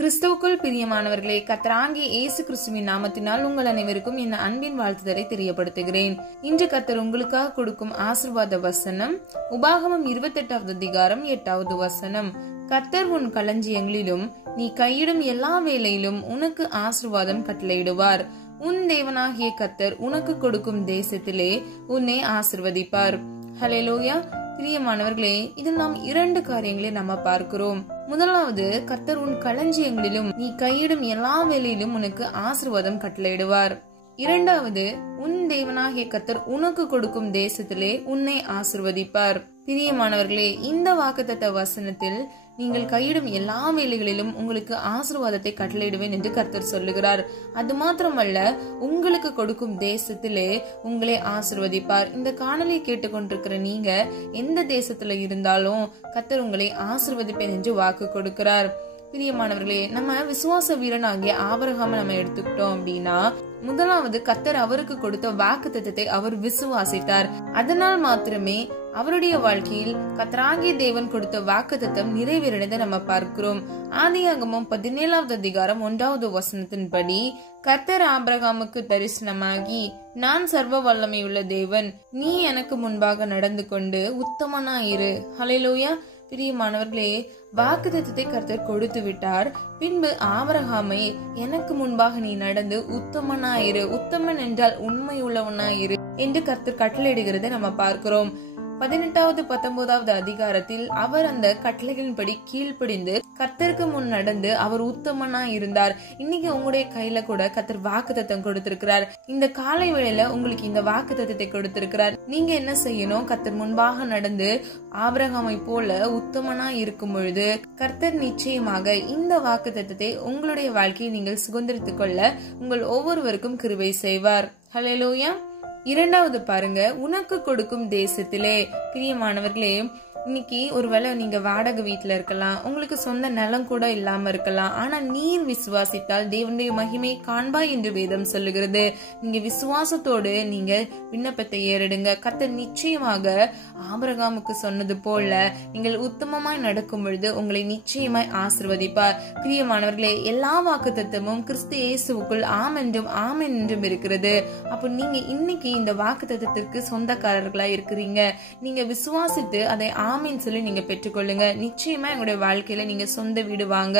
கிறிஸ்துவுக்குள் பிரியமானவர்களே, கர்த்தராகிய இயேசு கிறிஸ்துவின் நாமத்தினால் உங்கள் அனைவருக்கும் என் அன்பின் வாழ்த்துதலை தெரியப்படுத்துகிறேன். இன்று கர்த்தர் உங்களுக்காக கொடுக்கும் ஆசீர்வாத வசனம் உபாகமம் 28வது அதிகாரம் 8வது வசனம். கர்த்தர் உன் களஞ்சியங்களிலும் நீ கையிடும் எல்லா வேலையிலும் உனக்கு ஆசீர்வாதம் கட்டளையிடுவார். உன் தேவனாகிய கர்த்தர் உனக்கு கொடுக்கும் தேசத்திலே உன்னை ஆசீர்வதிப்பார். ஹல்லேலூயா. பிரியமானவர்களே, இதில் நாம் 2 காரியங்களை நம்ம பார்க்கிறோம். முதலாவது, கர்த்தர் உன் களஞ்சியங்களிலும் நீ கையிடும் எல்லா வேலையிலும் உனக்கு ஆசீர்வாதம் கட்டளையிடுவார். இரண்டாவது, உன் தேவனாகிய கர்த்தர் உனக்கு கொடுக்கும் தேசத்திலே உன்னை ஆசீர்வதிப்பார். பிரியமானவர்களே, இந்த வாக்குத்தத்த வசனத்தில் நீங்கள் கையிடும் எல்லா வேலைகளிலும் உங்களுக்கு ஆசீர்வாதத்தை கட்டளையிடுவேன் என்று கர்த்தர் சொல்லுகிறார். அது மாத்திரமல்ல, உங்களுக்கு கொடுக்கும் தேசத்திலே உங்களை ஆசீர்வதிப்பார். இந்த காணொலியை கேட்டுக்கொண்டிருக்கிற நீங்க எந்த தேசத்துல இருந்தாலும் கர்த்தர் உங்களை ஆசீர்வதிப்பேன் என்று வாக்கு கொடுக்கிறார். பிரியமானவர்களே, நம்ம விசுவாச வீரனாகிய ஆபிரகாமை நம்ம எடுத்துக்கிட்டோம் அப்படின்னா, முதலாவது கர்த்தர் அவருக்கு கொடுத்த வாக்குத்தத்தத்தை அவர் விசுவாசித்தார். அதனால் மாத்திரமே அவருடைய வாழ்க்கையில் கர்த்தராகிய தேவன் கொடுத்த வாக்குத்தத்தம் நிறைவேறினதை நம்ம பார்க்கிறோம். ஆதியாகமம் 17வது அதிகாரம் 1வது வசனத்தின்படி, கர்த்தர் ஆபிரகாமுக்கு தரிசனமாகி, நான் சர்வ வல்லமையுள்ள தேவன், நீ எனக்கு முன்பாக நடந்து கொண்டு உத்தமனாயிரு. ஹல்லேலூயா. பிரியமானவர்களே, வாக்குத்தத்தத்தை கர்த்தர் கொடுத்து விட்டார். பின்பு ஆபிரகாமை, எனக்கு முன்பாக நீ நடந்து உத்தமனாயிரு, உத்தமன் என்றால் உண்மை உள்ளவனாயிரு என்று கர்த்தர் கட்டளையிடுகிறதை நம்ம பார்க்கிறோம். 18வது 19வது அதிகாரத்தில் அவர் அந்த கட்டளைகளின்படி கீழ்ப்படிந்து கர்த்தருக்கு முன் நடந்து அவர் உத்தமனா இருந்தார். இன்னைக்கு உங்களுடைய கையில கூட கர்த்தர் வாக்குத்தத்தம் கொடுத்திருக்கிறார். இந்த காலை வேளையில உங்களுக்கு இந்த வாக்குத்தத்தத்தை கொடுத்திருக்கிறார். நீங்க என்ன செய்யணும்? கர்த்தர் முன்பாக நடந்து ஆபிரகாமை போல உத்தமனா இருக்கும் பொழுது கர்த்தர் நிச்சயமாக இந்த வாக்குத்தத்தத்தை உங்களுடைய வாழ்க்கையை நீங்கள் சுதந்திரித்துக் கொள்ள உங்கள் ஒவ்வொருவருக்கும் கிருபை செய்வார். ஹல்லேலூயா. இரண்டாவது பாருங்க, உனக்கு கொடுக்கும் தேசத்திலே. பிரியமானவர்களே, இன்னைக்கு ஒருவேளை நீங்க வாடகை வீட்டுல இருக்கலாம், உங்களுக்கு சொந்த நிலம் கூட இல்லாம இருக்கலாம். ஆனா நீர் விசுவாசித்தால் தேவனுடைய மகிமை காண்பாய் என்று வேதம் சொல்லுகிறது. நீங்க விசுவாசத்தோடு நீங்க விண்ணப்பத்தை ஏறிடுங்க. கர்த்தர் நிச்சயமாக ஆபிரகாமுக்கு சொன்னது போல நீங்கள் உத்தமமாய் நடக்கும் பொழுது உங்களை நிச்சயமாய் ஆசீர்வதிப்பார். பிரியமானவர்களே, எல்லா வாக்குத்தத்தமும் கிறிஸ்து இயேசுவுக்குள் ஆம் என்றும் ஆமென் என்றும் இருக்கிறது. அப்ப நீங்க இன்னைக்கு இந்த வாக்குத்தத்தத்திற்கு சொந்தக்காரர்களா இருக்கிறீங்க. நீங்க விசுவாசித்து அதை ஆமீன் சொல்லி நீங்க பெற்றுக்கொள்ளுங்க. நிச்சயமா உங்களுடைய வாழ்க்கையில நீங்க சொந்த வீடு வாங்க,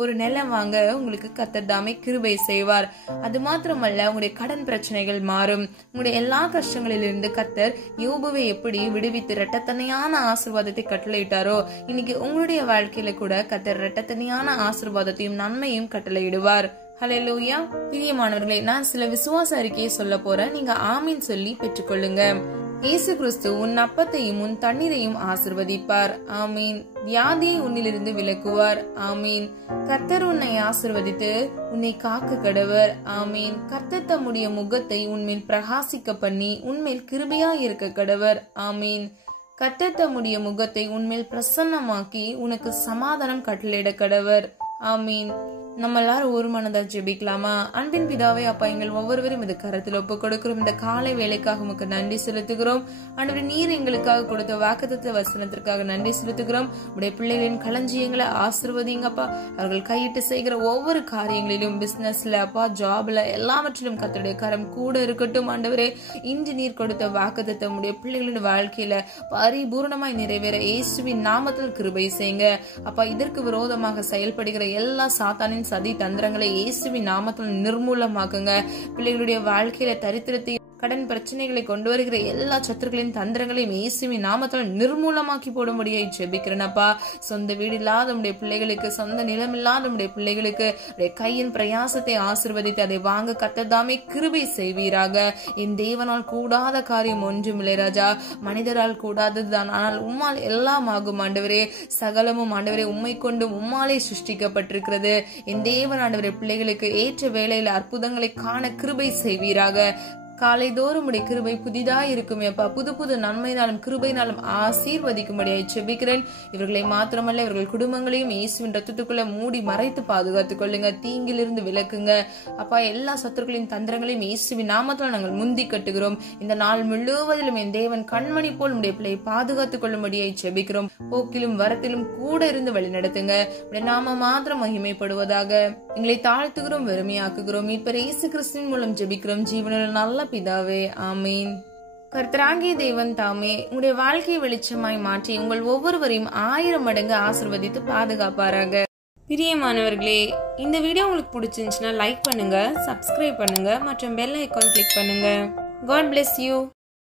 ஒரு நிலம் வாங்க உங்களுக்கு கர்த்தர் தாமே கிருபை செய்வார். அது மாத்திரமல்ல, உங்களுடைய கடன் பிரச்சனைகள் மாறும். உங்களுடைய எல்லா கஷ்டங்களிலிருந்து கர்த்தர் யோபுவை எப்படி விடுவித்து இரட்டத்தனையான ஆசீர்வாதத்தை கட்டளையிட்டாரோ, இன்னைக்கு உங்களுடைய வாழ்க்கையில கூட கர்த்தர் இரட்டத்தனையான ஆசீர்வாதத்தையும் நன்மையும் கட்டளையிடுவார். ஹல்லேலூயா. பிரியமானவர்களே, நான் சில விசுவாச அறிக்கையை சொல்ல போறேன். நீங்க ஆமீன் சொல்லி பெற்றுக்கொள்ளுங்க. இயேசு கிறிஸ்து உன் அப்பத்தையும் உன் தண்ணீரையும் ஆசீர்வதிப்பார். ஆமீன். வியாதியை உன்னிலிருந்து விலக்குவார். ஆமீன். கர்த்தர் உன்னை ஆசீர்வதித்து உன்னை காக்க கடவர். ஆமீன். கர்த்தர் தம்முடைய முகத்தை உன்மேல் பிரகாசிக்க பண்ணி உன்மேல் கிருபையாய் இருக்க கடவர். ஆமீன். கர்த்தர் தம்முடைய முகத்தை உன்மேல் பிரசன்னமாக்கி உனக்கு சமாதானம் கட்டளையிட கடவர். ஆமீன். நம்ம எல்லாரும் ஒரு மனதா ஜெபிக்கலாமா? அன்பின் பிதாவே, அப்பா, எங்கள் ஒவ்வொருவரும் இந்த கரத்தில் ஒப்பு கொடுக்கிறோம். இந்த காலை வேலைக்காக உமக்கு நன்றி செலுத்துகிறோம். ஆண்டவரே, நீர் எங்களுக்காக கொடுத்த வாக்குத்தத்த வசனத்திற்காக நன்றி செலுத்துகிறோம். உடைய பிள்ளைகளின் களஞ்சியங்களை ஆசீர்வதிங்கப்பா. அவர்கள் கையிட்டு செய்கிற ஒவ்வொரு காரியங்களிலும், பிசினஸ்ல அப்பா, ஜாப்ல, எல்லாவற்றிலும் கர்த்தருடைய கரம் கூட இருக்கட்டும். ஆண்டவரே, இன்று நீர் கொடுத்த வாக்குத்தத்தம் உடைய பிள்ளைகளின் வாழ்க்கையில பரிபூர்ணமாய் நிறைவேற இயேசுவின் நாமத்தில் கிருபை செய்யுங்க அப்பா. இதற்கு விரோதமாக செயல்படுகிற எல்லா சாத்தானின் சதி தந்திரங்களை இயேசுவின் நாமத்தில் நிர்மூலமாக்குங்க. பிள்ளைகளுடைய வாழ்க்கையில தரித்திரத்தை, கடன் பிரச்சனைகளை கொண்டு வருகிற எல்லா சத்துருக்களின் தந்திரங்களையும் இயேசுவின் நாமத்தில் நிர்மூலமாக்கி போடும்படியாய் ஜெபிக்கிறேனப்பா. சொந்த வீடு இல்லாத நம்முடைய பிள்ளைகளுக்கு, சொந்த நிலம் இல்லாத நம்முடைய பிள்ளைகளுக்கு கையின் பிரயாசத்தை ஆசீர்வதித்து அதை வாங்க கர்த்தர் தாமே கிருபை செய்வீராக. என் தேவனால் கூடாத காரியம் ஒன்றுமில்லை ராஜா. மனிதரால் கூடாததுதான், ஆனால் உம்மால் எல்லாம் ஆகும் ஆண்டவரே. சகலமும் ஆண்டவரே உம்மை கொண்டும் உம்மாலே சிருஷ்டிக்கப்பட்டிருக்கிறது. என் தேவன் ஆண்டவரே பிள்ளைகளுக்கு ஏற்ற வேளையில அற்புதங்களை காண கிருபை செய்வீராக. காலை தோறும் உடைய கிருபை புதிதாய் இருக்குமே அப்பா. புது புது நன்மையினாலும் கிருபையினாலும் ஆசீர்வதிக்கும்படியாய் செபிக்கிறேன். இவர்களை மாத்திரமல்ல இவர்கள் குடும்பங்களையும் இயேசுவின் ரத்தத்துக்குள்ள மூடி மறைத்து பாதுகாத்துக் கொள்ளுங்க. தீங்கிலிருந்து விலக்குங்க அப்பா. எல்லா சத்துருக்களின் தந்திரங்களையும் இயேசுவின் நாமத்தால் நாங்கள் முந்தி கட்டுகிறோம். இந்த நாள் முழுவதிலும் என் தேவன் கண்மணி போல் உடைய பிள்ளையை பாதுகாத்துக் கொள்ளும்படியாய் செபிக்கிறோம். போக்கிலும் வரத்திலும் கூட இருந்து வழி நடத்துங்க. உடைய நாம மாத்திரம் மகிமைப்படுவதாக. எங்களை தாழ்த்துகிறோம், வெறுமையாக்குகிறோம். மீட்பர் இயேசு கிறிஸ்துவின் மூலம் ஜெபிக்கிறோம் ஜீவனுள்ள நல்ல பிதாவே, ஆமீன். கர்த்தராகிய தேவன் தாமே உங்களுடைய வாழ்க்கையை வெளிச்சமாய் மாற்றி உங்கள் ஒவ்வொருவரையும் 1000 மடங்கு ஆசீர்வதித்து பாதுகாப்பாராக. பிரியமானவர்களே, இந்த வீடியோ உங்களுக்கு பிடிச்சிருந்துச்சுன்னா லைக் பண்ணுங்க, சப்ஸ்கிரைப் பண்ணுங்க மற்றும் பெல் ஐகான் கிளிக் பண்ணுங்க. God bless you.